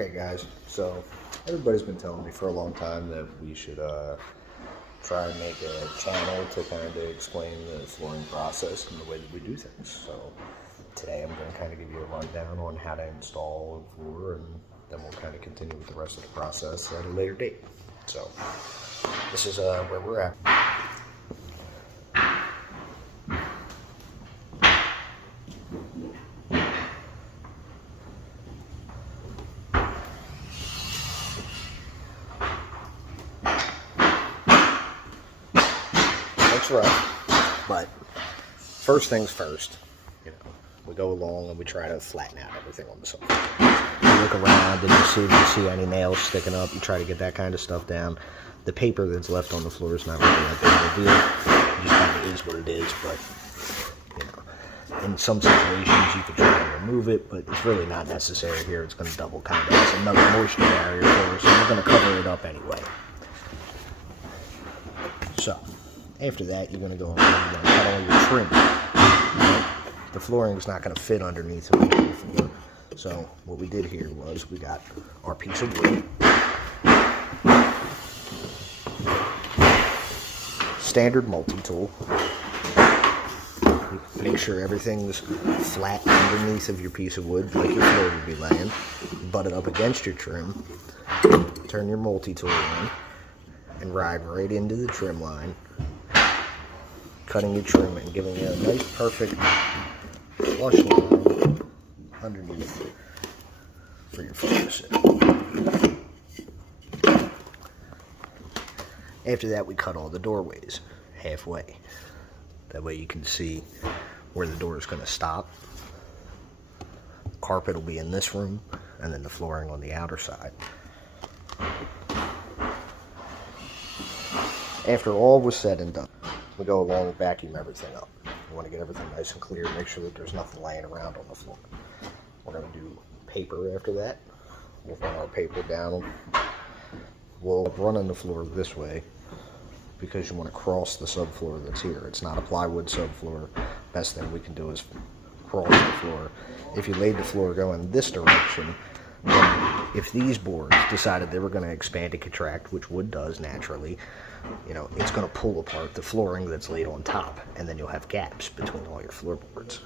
Okay guys, so everybody's been telling me for a long time that we should try and make a channel to kind of explain the flooring process and the way that we do things. So today I'm going to kind of give you a rundown on how to install a floor, and then we'll kind of continue with the rest of the process at a later date. So this is where we're at. It's rough, but first things first, we go along and we try to flatten out everything on the sofa. You look around and you see if you see any nails sticking up. You try to get that kind of stuff down. The paper that's left on the floor is not really that big of a deal. It just kind of is what it is, but in some situations you could try to remove it, but it's really not necessary here. It's going to double kind of as another moisture barrier for us, so we're going to cover it up anyway. So after that, you're going to go around and you're going to cut all your trim. Right? The flooring is not going to fit underneath of the floor. So what we did here was we got our piece of wood, standard multi-tool. Make sure everything's flat underneath of your piece of wood, like your floor would be laying. Butt it up against your trim. Turn your multi-tool on and ride right into the trim line, cutting your trim and giving it a nice, perfect flush line underneath for your floor to sit. After that, we cut all the doorways halfway. That way you can see where the door is going to stop. Carpet will be in this room, and then the flooring on the outer side. After all was said and done, we go along and vacuum everything up. We want to get everything nice and clear, make sure that there's nothing laying around on the floor. We're going to do paper after that. We'll run our paper down. We'll run on the floor this way because you want to cross the subfloor that's here. It's not a plywood subfloor. Best thing we can do is cross the floor. If you laid the floor going this direction, then if these boards decided they were going to expand and contract, which wood does naturally, it's going to pull apart the flooring that's laid on top, and then you'll have gaps between all your floorboards.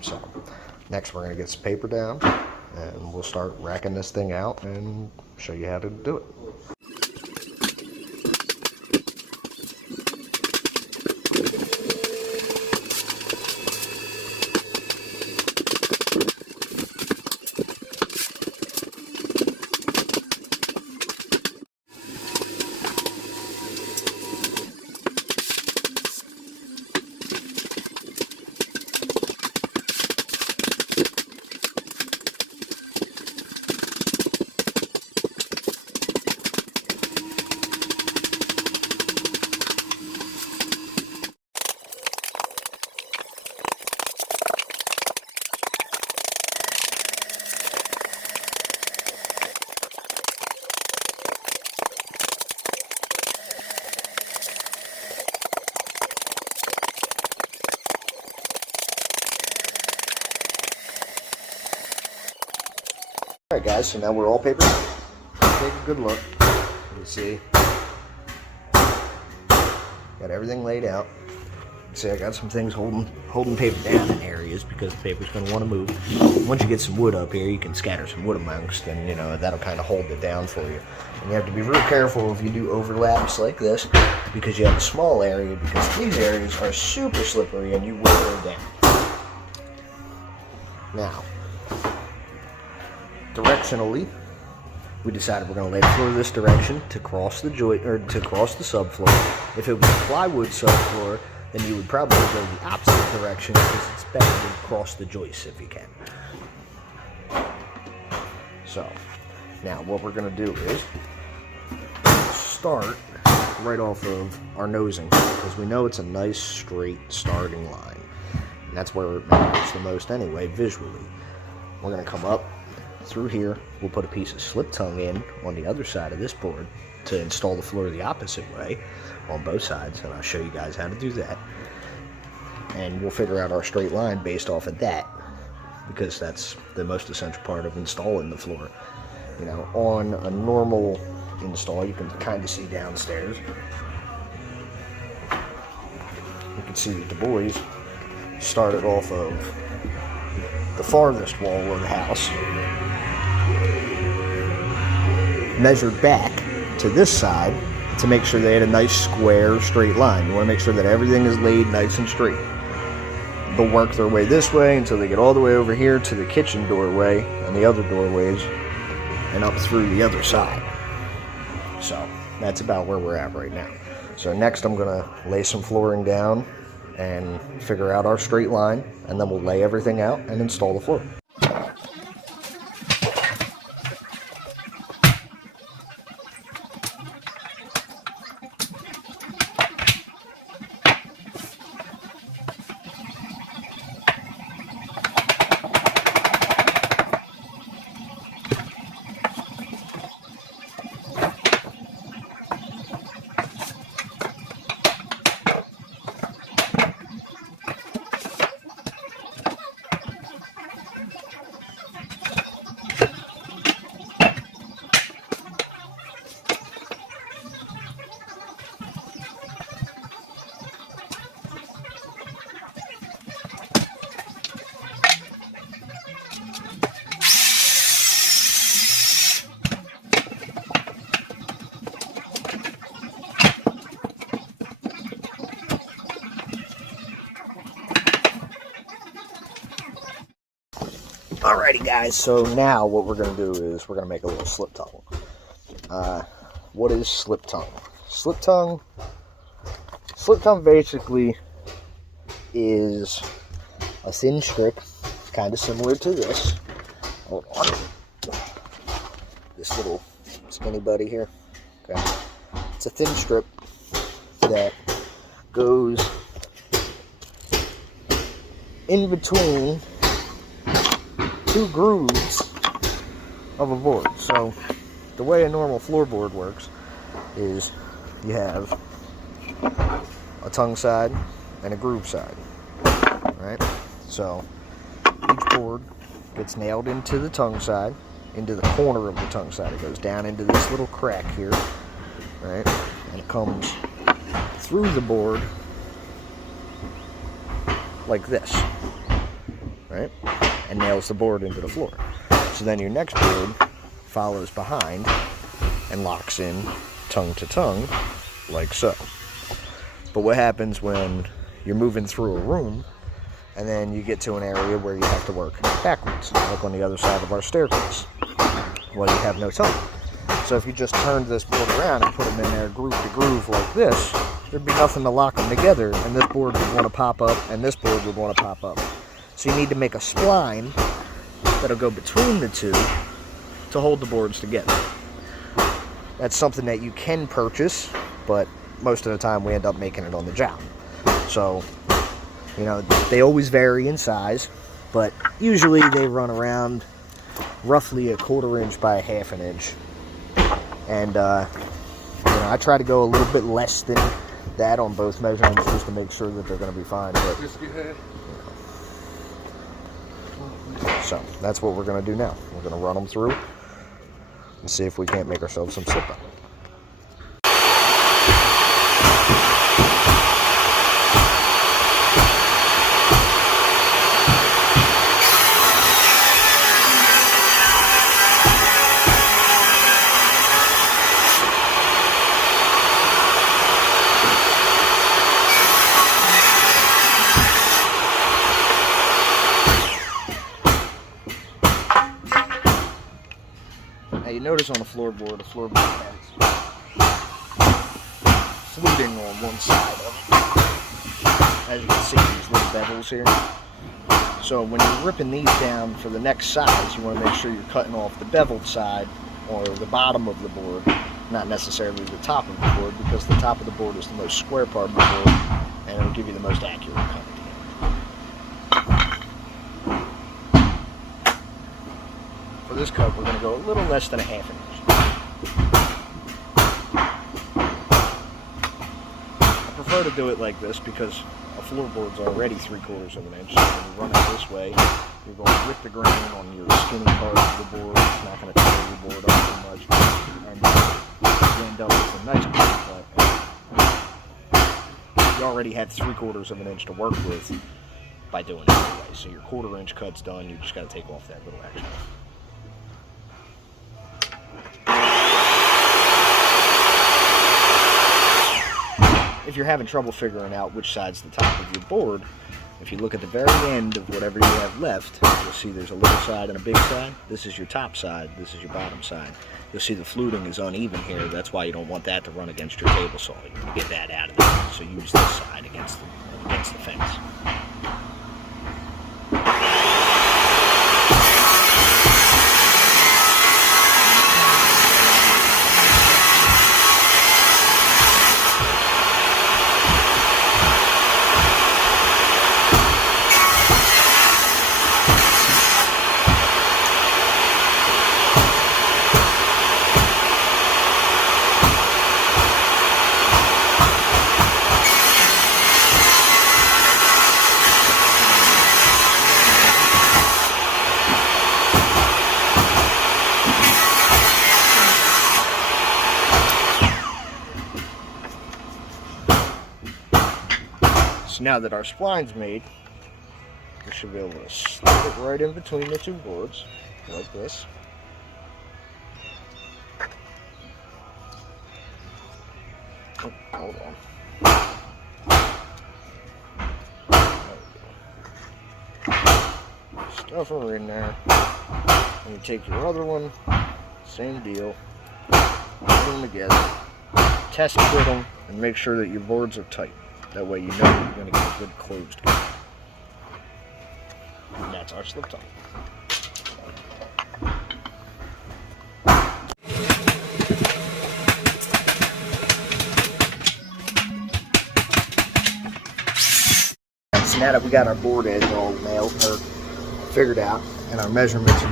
So next we're going to get some paper down, and we'll start racking this thing out and show you how to do it. Alright guys, so now we're all papered. Take a good look. You see, got everything laid out. See, I got some things holding paper down in areas because the paper's going to want to move. Once you get some wood up here, you can scatter some wood amongst, and that'll kind of hold it down for you. And you have to be real careful if you do overlaps like this, because you have a small area, because these areas are super slippery and you will go down. Now, directionally, we decided we're going to lay the floor this direction to cross the joint, or to cross the subfloor. If it was a plywood subfloor, then you would probably go the opposite direction because it's better to cross the joists if you can. So, now what we're going to do is start right off of our nosing, because we know it's a nice straight starting line. And that's where it matters the most anyway, visually. We're going to come up through here. We'll put a piece of slip tongue in on the other side of this board to install the floor the opposite way on both sides, and I'll show you guys how to do that. And we'll figure out our straight line based off of that. because that's the most essential part of installing the floor. You know, on a normal install, you can kind of see downstairs. You can see that the boys started off of the farthest wall of the house, measured back to this side to make sure they had a nice square straight line. You want to make sure that everything is laid nice and straight. They'll work their way this way until they get all the way over here to the kitchen doorway and the other doorways and up through the other side. So that's about where we're at right now. So next I'm going to lay some flooring down and figure out our straight line, and then we'll lay everything out and install the floor. Alrighty guys, so now what we're going to do is we're going to make a little slip tongue. What is slip tongue? Slip tongue basically is a thin strip, kind of similar to this. Hold on. This little skinny buddy here. Okay. It's a thin strip that goes in between two grooves of a board. So the way a normal floorboard works is you have a tongue side and a groove side, right? So each board gets nailed into the tongue side, into the corner of the tongue side. It goes down into this little crack here, right? And it comes through the board like this, right? And nails the board into the floor. So then your next board follows behind and locks in tongue to tongue like so. But what happens when you're moving through a room and then you get to an area where you have to work backwards, like on the other side of our staircase? Well, you have no tongue. So if you just turned this board around and put them in there groove to groove like this, there'd be nothing to lock them together, and this board would want to pop up and this board would want to pop up. So you need to make a spline that'll go between the two to hold the boards together. That's something that you can purchase, but most of the time we end up making it on the job. So, you know, they always vary in size, but usually they run around roughly 1/4 inch by 1/2 inch. And, you know, I try to go a little bit less than that on both measurements just to make sure that they're going to be fine. But, so that's what we're going to do now. We're going to run them through and see if we can't make ourselves some slip up. You notice on the floorboard has fluting on one side of it. As you can see, these little bevels here. So when you're ripping these down for the next size, you want to make sure you're cutting off the beveled side or the bottom of the board, not necessarily the top of the board, because the top of the board is the most square part of the board and it'll give you the most accurate cut. For this cut, we're going to go a little less than 1/2 inch. I prefer to do it like this because a floorboard's already 3/4 of an inch. So when you run it this way, You're going with the grain on your skinny part of the board. It's not going to tear your board up too much. And you end up with a nice cut. You already had 3/4 of an inch to work with by doing it anyway. So your 1/4 inch cut's done. You just got to take off that little extra. If you're having trouble figuring out which side's the top of your board, if you look at the very end of whatever you have left, you'll see there's a little side and a big side. This is your top side, this is your bottom side. You'll see the fluting is uneven here. That's why you don't want that to run against your table saw. You want to get that out of there. So use this side against the fence. So now that our spline's made, we should be able to slip it right in between the two boards, like this. Oh, hold on. Stuff her in there. And you take your other one, same deal, put them together, test fit them, and make sure that your boards are tight. That way you know you're going to get a good closed cut. And that's our slip tie. So now that we got our board edge all nailed or figured out and our measurements, you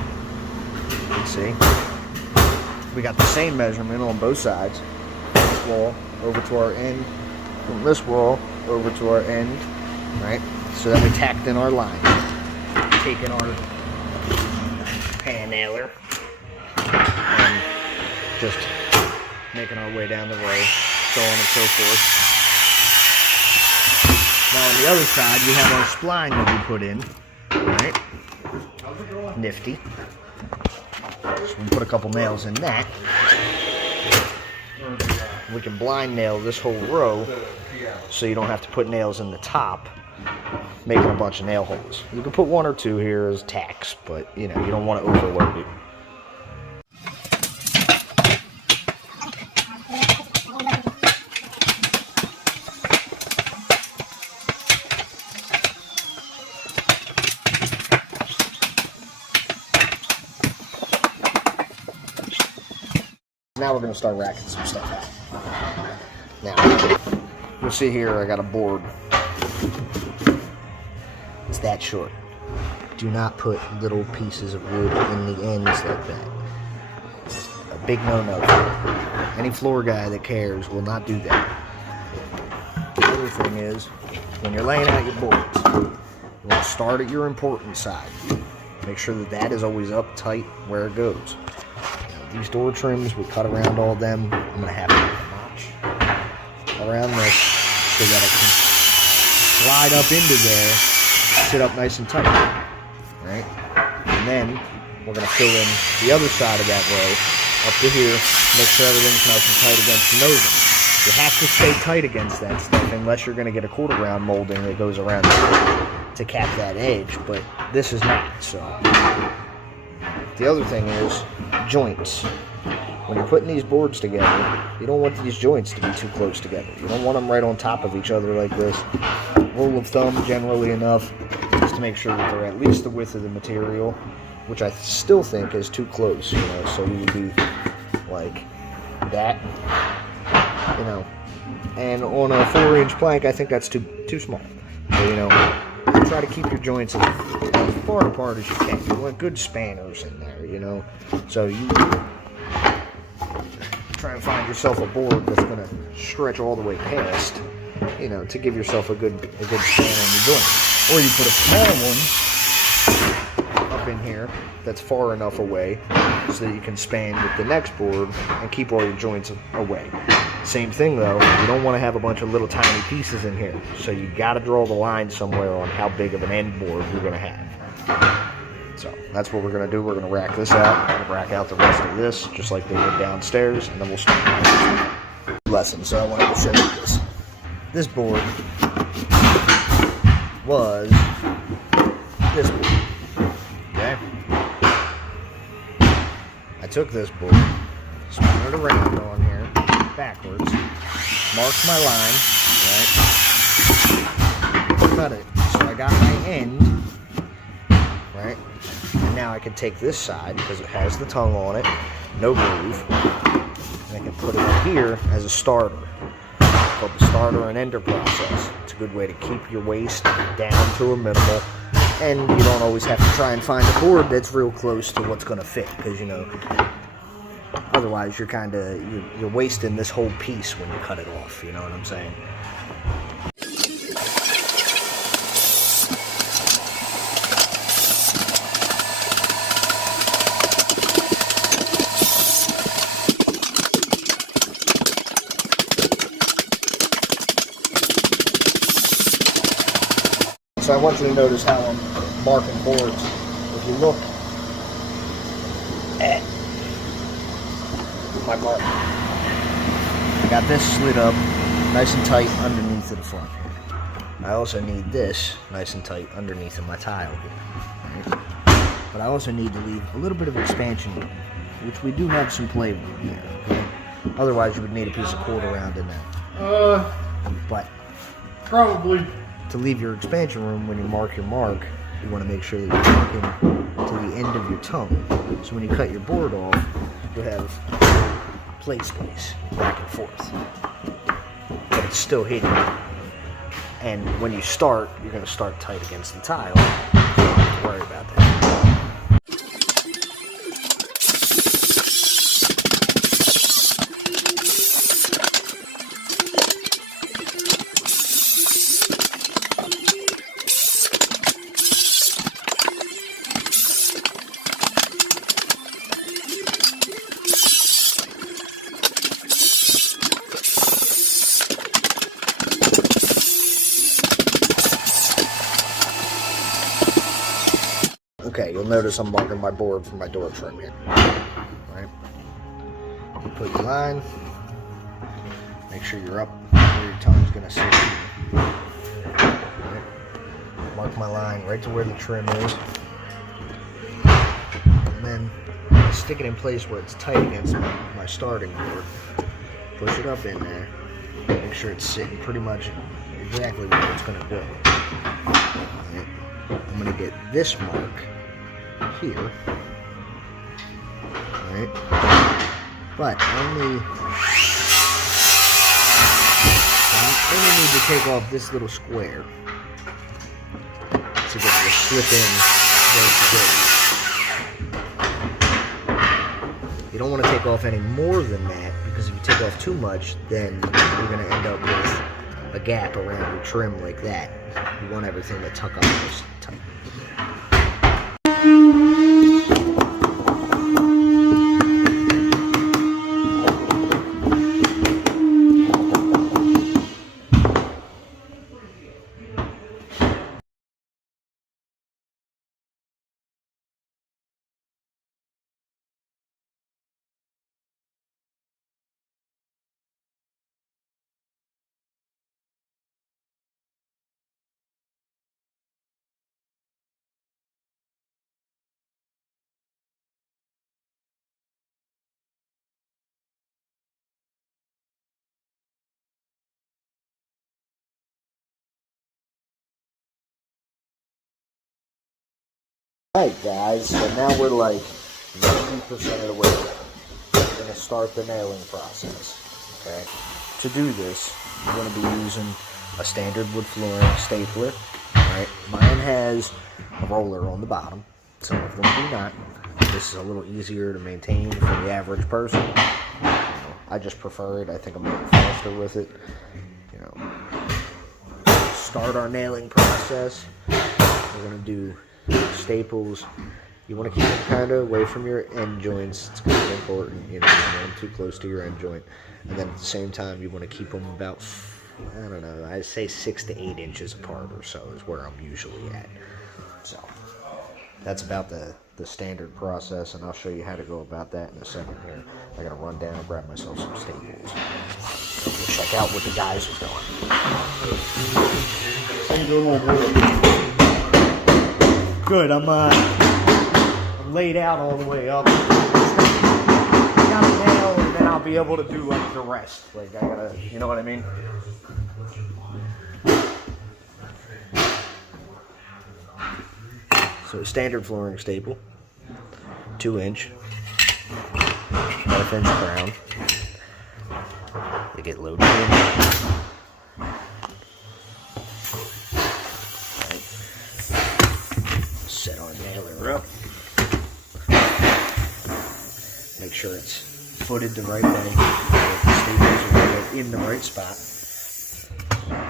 can see we got the same measurement on both sides. This wall over to our end, from this wall over to our end, right? So then we tacked in our line, taking our hand nailer and just making our way down the row, so on and so forth. Now on the other side, we have our spline that we put in, right? Nifty. So we put a couple nails in that. We can blind nail this whole row so you don't have to put nails in the top, making a bunch of nail holes. You can put 1 or 2 here as tacks, but you know, you don't want to overload it. Now we're going to start racking some stuff out. Now, you'll see here I got a board. It's that short. Do not put little pieces of wood in the ends like that. It's a big no-no. Any floor guy that cares will not do that. The other thing is, when you're laying out your boards, you want to start at your important side. Make sure that that is always up tight where it goes. These door trims, we cut around all of them. I'm going to have a notch around this so that it can slide up into there, sit up nice and tight, right? And then we're going to fill in the other side of that row up to here, make sure everything's nice and tight against the nosing. You have to stay tight against that stuff unless you're going to get a 1/4 round molding that goes around to cap that edge, but this is not, so. The other thing is joints. When you're putting these boards together, you don't want these joints to be too close together. You don't want them right on top of each other like this. Rule of thumb, generally enough, is to make sure that they're at least the width of the material, which I still think is too close, you know, so you would do like that, you know, and on a 4-inch plank, I think that's too small. So, you know, try to keep your joints as far apart as you can. You want good spanners in there, you know. So you try and find yourself a board that's going to stretch all the way past, you know, to give yourself a good span on your joint. Or you put a small one up in here that's far enough away so that you can span with the next board and keep all your joints away. Same thing though, you don't want to have a bunch of little tiny pieces in here, so you got to draw the line somewhere on how big of an end board you're going to have. So that's what we're going to do. We're going to rack this out, we're going to rack out the rest of this just like they did downstairs, and then we'll start the lesson. So I wanted to show you this. This board was this board, okay? I took this board, spun it around on here, backwards, marked my line, right? Cut it, so I got my end, right? And now I can take this side, because it has the tongue on it, no groove, and I can put it up here as a starter. Called the starter and ender process. It's a good way to keep your waste down to a minimal, and you don't always have to try and find a board that's real close to what's going to fit, because, you know, otherwise you're kind of you're wasting this whole piece when you cut it off, you know what I'm saying? So I want you to notice how I'm marking boards. If you look at my mark, I got this slid up nice and tight underneath of the front. I also need this nice and tight underneath of my tile here. Right? But I also need to leave a little bit of expansion room, which we do have some play room here. Okay? Otherwise you would need a piece of cord around in there. But probably. To leave your expansion room, when you mark your mark, you want to make sure that you're marking to the end of your tongue. So when you cut your board off, you have play space back and forth. But it's still hidden. And when you start, you're going to start tight against the tile. So you don't have to worry about that. Okay, you'll notice I'm marking my board for my door trim here. Right? You put your line, make sure you're up where your tongue's gonna sit. Right? Mark my line right to where the trim is. And then stick it in place where it's tight against my starting board. Push it up in there. Make sure it's sitting pretty much exactly where it's gonna go. Right? I'm gonna get this mark here, right? But I only need to take off this little square to get it to slip in where it goes. You don't want to take off any more than that, because if you take off too much, then you're going to end up with a gap around your trim like that. You want everything to tuck up nice and tight. Alright guys, so now we're like 90% of the way there. We're going to start the nailing process. Okay. To do this, you're going to be using a standard wood flooring stapler. Right. Mine has a roller on the bottom. Some of them do not. This is a little easier to maintain for the average person. I just prefer it. I think I'm a little faster with it. You know, start our nailing process. We're going to do staples You want to keep them kind of away from your end joints. It's kind of important. You don't want them too close to your end joint. And then at the same time, you want to keep them about, I don't know, I say 6 to 8 inches apart or so is where I'm usually at. So that's about the standard process, and I'll show you how to go about that in a second here. I gotta run down and grab myself some staples. We'll check out what the guys are doing. Good, I'm laid out all the way up. Got it now, and then I'll be able to do like the rest. Like I gotta, you know what I mean? So standard flooring staple, 2-inch, 1/2 inch crown. They get loaded in. Right. Set our nailer up. Make sure it's footed the right way. The staples are in the right spot.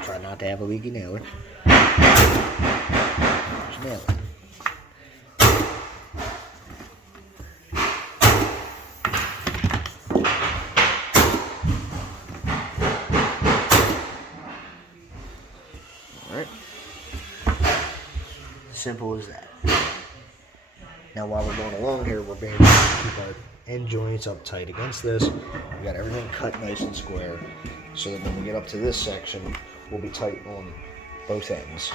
Try not to have a leaky nailer. Just nail it. Simple as that. Now while we're going along here, we're being able to keep our end joints up tight against this. We got everything cut nice and square so that when we get up to this section, we'll be tight on both ends.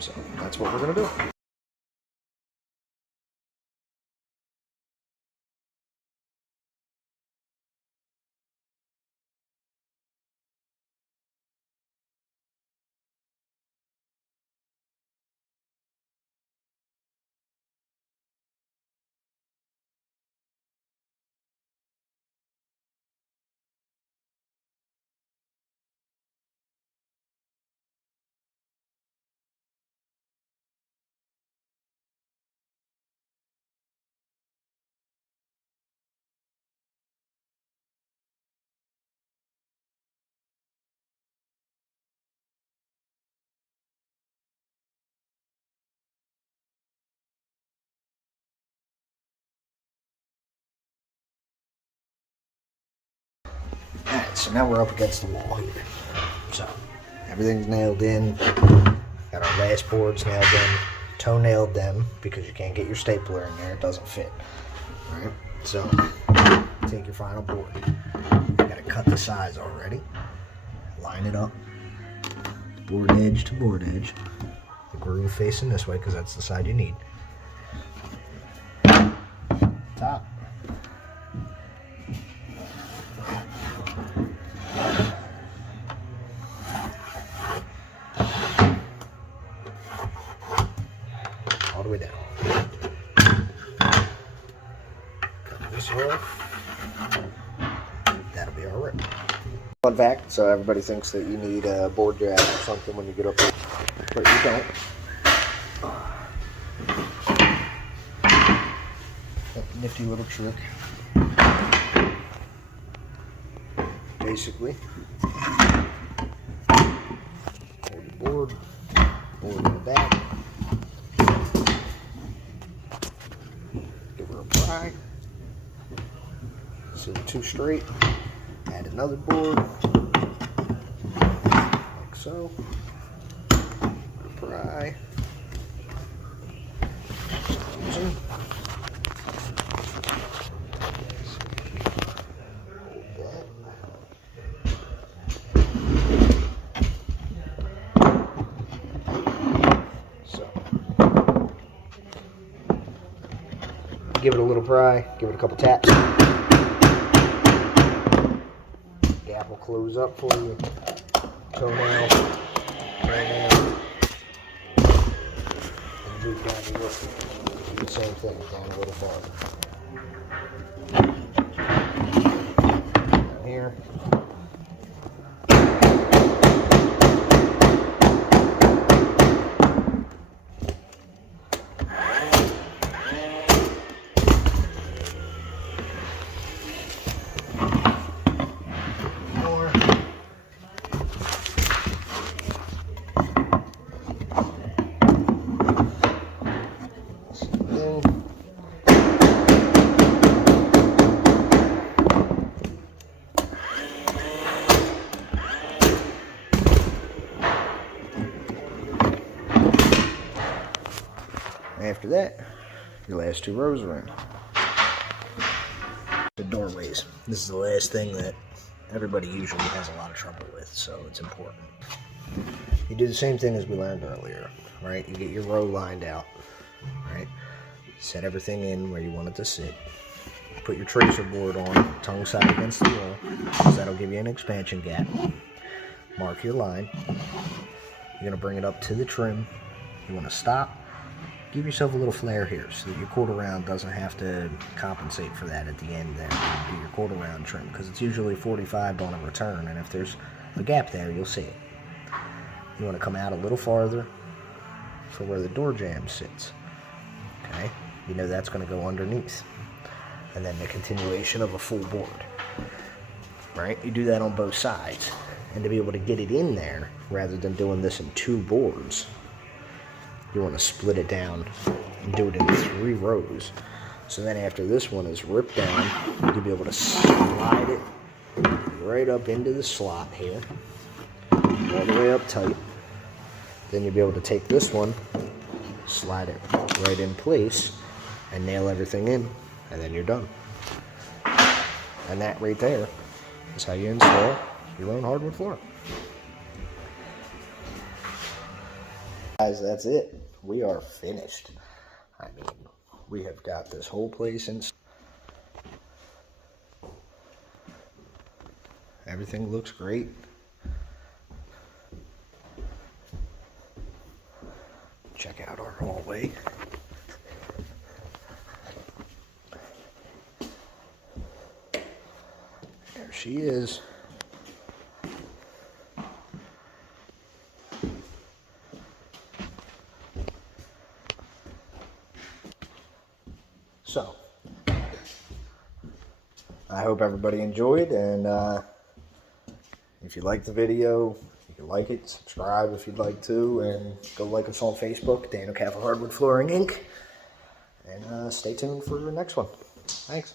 So that's what we're going to do. Alright, so now we're up against the wall here. So, everything's nailed in. Got our last boards nailed in. Toe nailed them because you can't get your stapler in there. It doesn't fit. Alright, so take your final board. You gotta cut the size already. Line it up. Board edge to board edge. The groove facing this way because that's the side you need. Top. All the way down. Cut this off. That'll be alright. Fun fact, so everybody thinks that you need a board jack or something when you get up there, but you don't. That nifty little trick. Basically, hold the board in the back. Give her a pry. Seal it too straight. Add another board, like so. Pry. Hold that. So, give it a little pry. Give it a couple taps. Will close up for you. Toenail, toenail, and move down the rope. Do the same thing, down a little farther. Down here. After that, your last 2 rows are in. The doorways. This is the last thing that everybody usually has a lot of trouble with, so it's important. You do the same thing as we learned earlier, right? You get your row lined out, right? Set everything in where you want it to sit. Put your tracer board on, tongue side against the wall, because that'll give you an expansion gap. Mark your line. You're going to bring it up to the trim. You want to stop. Give yourself a little flare here so that your quarter round doesn't have to compensate for that at the end there. Do your quarter round trim, because it's usually 45 on a return, and if there's a gap there, you'll see it. You want to come out a little farther for where the door jamb sits. Okay? You know that's going to go underneath. And then the continuation of a full board. Right? You do that on both sides. And to be able to get it in there, rather than doing this in 2 boards, you want to split it down and do it in 3 rows. So then after this one is ripped down, you'll be able to slide it right up into the slot here, all the way up tight. Then you'll be able to take this one, slide it right in place, and nail everything in, and then you're done. And that right there is how you install your own hardwood floor. Guys, that's it. We are finished. I mean, we have got this whole place in. Everything looks great. Check out our hallway. There she is. So, I hope everybody enjoyed, and if you liked the video, you can like it, subscribe if you'd like to, and go like us on Facebook, Daniel Cavill Hardwood Flooring Inc. And stay tuned for the next one. Thanks.